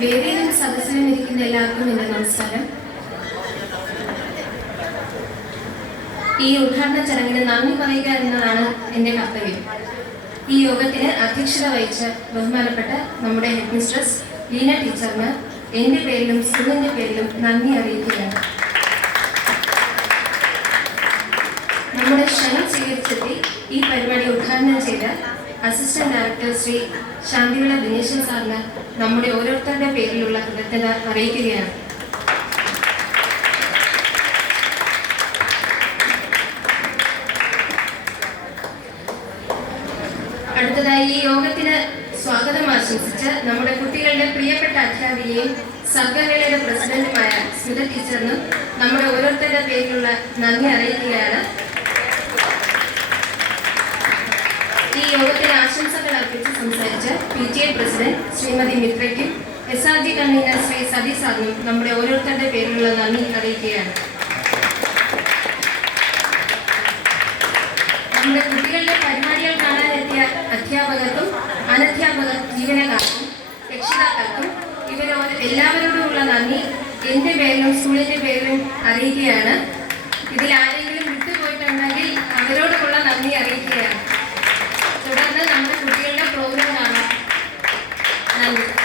വേദിയിലും സദസ്സിലും ഇരിക്കുന്ന എല്ലാവർക്കും എന്റെ നമസ്കാരം. ഈ ഉദ്ഘാടന ചടങ്ങിന് നന്ദി പറയുക എന്നതാണ് എന്റെ കർത്തവ്യം. ഈ യോഗത്തിന് അധ്യക്ഷത വഹിച്ച ബഹുമാനപ്പെട്ട നമ്മുടെ ഹെഡ് മിസ്ട്രസ് ലീന ടീച്ചറിന് എന്റെ പേരിലും സ്കൂളിന്റെ പേരിലും നന്ദി അറിയിക്കുകയാണ്. നമ്മുടെ ക്ഷണം സ്വീകരിച്ചെത്തി ഈ അസിസ്റ്റന്റ് ഡയറക്ടർ ശ്രീ ശാന്തിവിള ദിനേശൻ സാറിന് നമ്മുടെ ഓരോരുത്തരുടെ പേരിലുള്ള കൃതജ്ഞത അറിയിക്കുകയാണ്. അടുത്തതായി ഈ യോഗത്തിന് സ്വാഗതം ആശംസിച്ച് നമ്മുടെ കുട്ടികളുടെ പ്രിയപ്പെട്ട അധ്യാപികയും സർഗവേളയുടെ പ്രസിഡന്റുമായ സ്മിത ടീച്ചറിനും നമ്മുടെ ഓരോരുത്തരുടെ പേരിലുള്ള നന്ദി അറിയിക്കുകയാണ്. ഈ യോഗത്തിന് ആശംസകൾ അർപ്പിച്ച് സംസാരിച്ച P T A president Shrimati മിത്രയ്ക്കും S R G convener Sri Sathi സാറിനും നമ്മുടെ ഓരോരുത്തരുടെ പേരിലുള്ള നന്ദി അറിയിക്കുകയാണ്. നമ്മുടെ കുട്ടികളുടെ പരിപാടികൾ കാണാനെത്തിയ അധ്യാപകർക്കും അനധ്യാപകർ ജീവനക്കാർക്കും രക്ഷിതാക്കൾക്കും ഇവരോ എല്ലാവരോടുമുള്ള നന്ദി. എന്റെ പേരിലും സ്കൂളിന്റെ പേരിലും അറിയിക്കുകയാണ്. you.